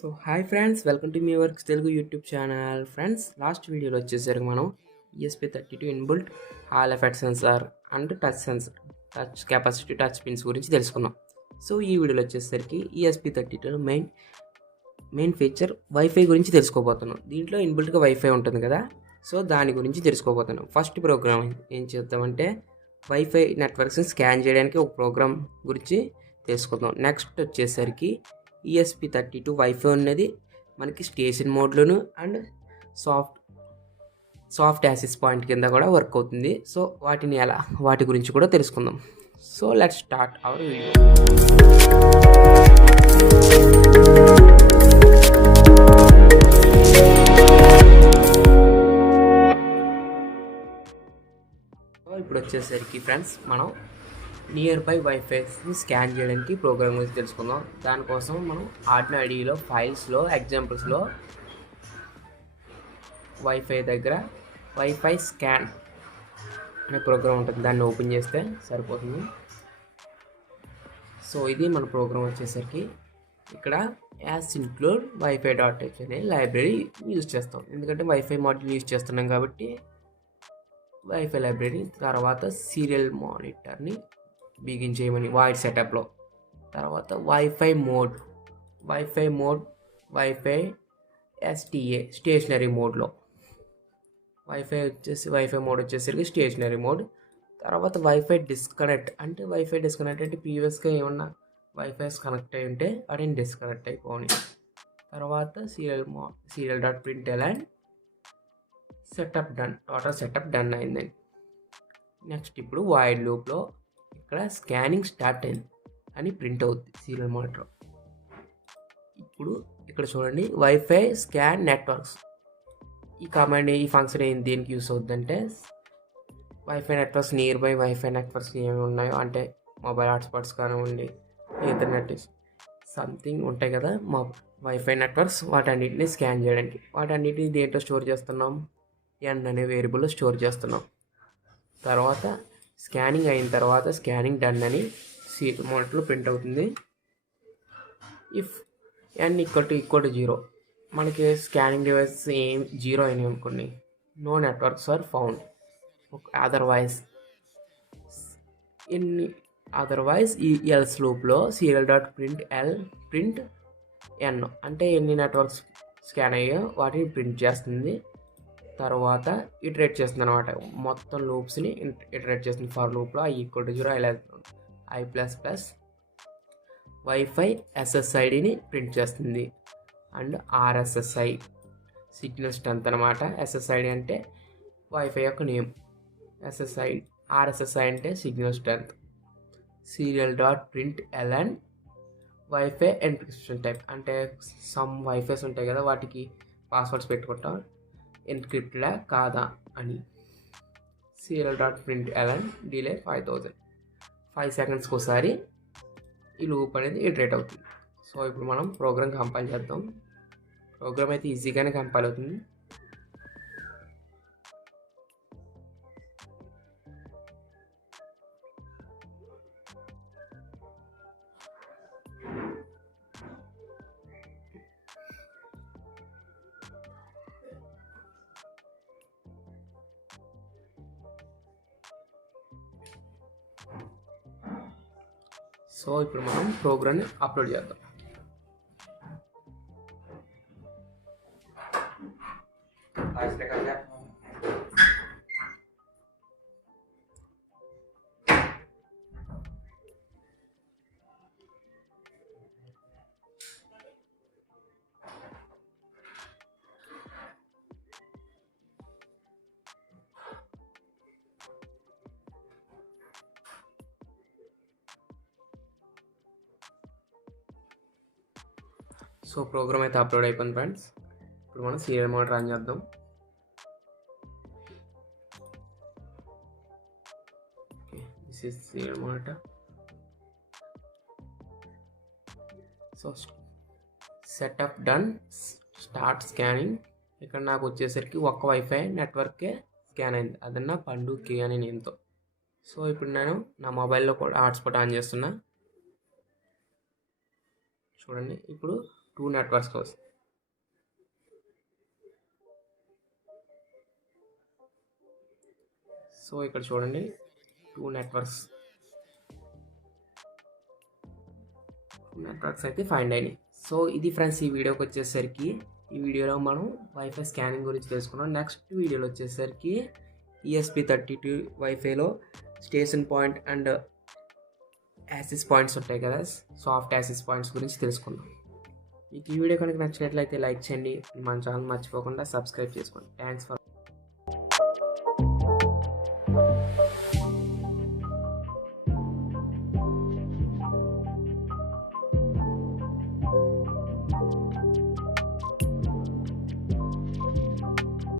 So hi friends, welcome to meworkstelugu YouTube channel. Friends, last వీడియోలో వచ్చేసరికి మనం ESP32 inbuilt hall effect censor and touch capacity touch pins గురించి తెలుసుకున్నాం. So ఈ వీడియోలో వచ్చేసరికి ESP32 మెయిన్ ఫీచర్ వైఫై గురించి తెలుసుకోబోతున్నాం. దీంట్లో ఇన్బుల్ట్గా వైఫై ఉంటుంది కదా, సో దాని గురించి తెలుసుకోబోతున్నాం. ఫస్ట్ ప్రోగ్రామ్ ఏం చేద్దామంటే వైఫై నెట్వర్క్స్ని స్కాన్ చేయడానికి ఒక ప్రోగ్రామ్ గురించి తెలుసుకుందాం. నెక్స్ట్ వచ్చేసరికి ESP32 వైఫై ఉన్నది మనకి స్టేషన్ మోడ్లోను అండ్ సాఫ్ట్ యాక్సెస్ పాయింట్ కింద కూడా వర్క్ అవుతుంది. సో వాటి గురించి కూడా తెలుసుకుందాం. So let's start our video. ఇప్పుడు వచ్చేసరికి ఫ్రెండ్స్, మనం నియర్ బై వైఫైని స్కాన్ చేయడానికి ప్రోగ్రామ్ గురించి తెలుసుకుందాం. దానికోసం మనం ఆర్డినరీలో ఫైల్స్లో ఎగ్జాంపుల్స్లో వైఫై దగ్గర వైఫై స్కాన్ అనే ప్రోగ్రామ్ ఉంటుంది, దాన్ని ఓపెన్ చేస్తే సరిపోతుంది. సో ఇది మన ప్రోగ్రామ్ వచ్చేసరికి ఇక్కడ యాస్ ఇన్క్లూడ్ wifi.h అనే లైబ్రరీ యూజ్ చేస్తాం. ఎందుకంటే వైఫై మాడ్యూల్ యూజ్ చేస్తున్నాం కాబట్టి వైఫై లైబ్రరీ. తర్వాత సీరియల్ మానిటర్ని బిగిన్ చేయమని వైడ్ సెటప్లో. తర్వాత wifi mode wifi STA stationary మోడ్లో. వైఫై మోడ్ వచ్చేసరికి స్టేషనరీ మోడ్. తర్వాత వైఫై డిస్కనెక్ట్ అంటే ప్రీవియస్గా ఏమన్నా వైఫైస్ కనెక్ట్ అయి ఉంటే వాటిని డిస్కనెక్ట్ అయిపోని. తర్వాత serial.println and setup done. Total setup done అయిందండి. నెక్స్ట్ ఇప్పుడు వైడ్ లూప్లో ఇక్కడ స్కానింగ్ స్టార్ట్ అయింది అని ప్రింట్ అవుతుంది సీరియల్ మానిటర్. ఇప్పుడు ఇక్కడ చూడండి, వైఫై స్కాన్ నెట్వర్క్స్. ఈ కమాండ్, ఈ ఫంక్షన్ ఏంటి, దేనికి యూస్ అవుతుంది అంటే wifi networks, near by wifi networks ఏమి ఉన్నాయో అంటే మొబైల్ హాట్స్పాట్స్ కానివ్వండి, ఈథర్నెట్ సంథింగ్ ఉంటాయి కదా మా వైఫై నెట్వర్క్స్, వాటన్నిటిని స్కాన్ చేయడానికి. వాటన్నిటిని దేంట్లో స్టోర్ చేస్తున్నాం, n అనే వేరియబుల్లో స్టోర్ చేస్తున్నాం. తర్వాత స్కానింగ్ అయిన తర్వాత స్కానింగ్ డన్ అని సీరియల్ మానిటర్లో ప్రింట్ అవుతుంది. ఇఫ్ n ఈక్వల్ టు 0, మనకి స్కానింగ్ డివైస్ ఏం 0 అయినాయి అనుకోండి, no networks are found. Otherwise ఈ ఎల్స్ లూప్లో ప్రింట్ n అంటే ఎన్ని నెట్వర్క్స్ స్కాన్ అయ్యాయో వాటిని ప్రింట్ చేస్తుంది. తర్వాత ఇటరేట్ చేస్తుంది అనమాట, మొత్తం లూప్స్ని ఇటరేట్ చేస్తుంది. ఫర్ లూప్లో i equal to 0, i plus wifi SSIDని ప్రింట్ చేస్తుంది. అండ్ RSSI సిగ్నల్ స్ట్రెంత్ అనమాట. SSID అంటే వైఫై యొక్క నేమ్, RSSI అంటే signal strength. serial.println wifi encryption type అంటే సమ్ వైఫైస్ ఉంటాయి కదా, వాటికి పాస్వర్డ్స్ పెట్టుకుంటాం, ఎన్క్రిప్టెడా కాదా అని. serial.println డిలే 5000, 5 సెకండ్స్కి ఒకసారి ఈ లూప్ అనేది ఇటరేట్ అవుతుంది. సో ఇప్పుడు మనం ప్రోగ్రామ్ కంపైల్ చేద్దాం. ప్రోగ్రామ్ అయితే ఈజీగానే కంపైల్ అవుతుంది. సో ఇప్పుడు మనం ప్రోగ్రామ్ని అప్లోడ్ చేద్దాం. సో ప్రోగ్రామ్ అయితే అప్లోడ్ అయిపోయింది ఫ్రెండ్స్. ఇప్పుడు మనం సీరియల్ మానిటర్ రన్ చేద్దాం. This is serial monitor. So setup done, start scanning. ఇక్కడ నాకు వచ్చేసరికి ఒక్క వైఫై నెట్వర్కే స్కాన్ అయింది, అదన్నా పండు కే అనే నేమ్తో. సో ఇప్పుడు నేను నా మొబైల్లో కూడా హాట్స్పాట్ ఆన్ చేస్తున్నా. చూడండి, ఇప్పుడు 2 నెట్వర్క్స్ కోసం. సో ఇక్కడ చూడండి 2 నెట్వర్క్స్ అయితే ఫైండ్ అయినాయి. సో ఇది ఫ్రెండ్స్ ఈ వీడియోకి వచ్చేసరికి. ఈ వీడియోలో మనం వైఫై స్కానింగ్ గురించి తెలుసుకున్నాం. నెక్స్ట్ వీడియోలో వచ్చేసరికి ESP32 వైఫైలో station point and access points ఉంటాయి కదా, సాఫ్ట్ యాక్సెస్ పాయింట్స్ గురించి తెలుసుకుందాం. మీకు ఈ వీడియో కనుక నచ్చినట్లయితే లైక్ చేయండి. మన ఛానల్ మర్చిపోకుండా సబ్స్క్రైబ్ చేసుకోండి. Thanks for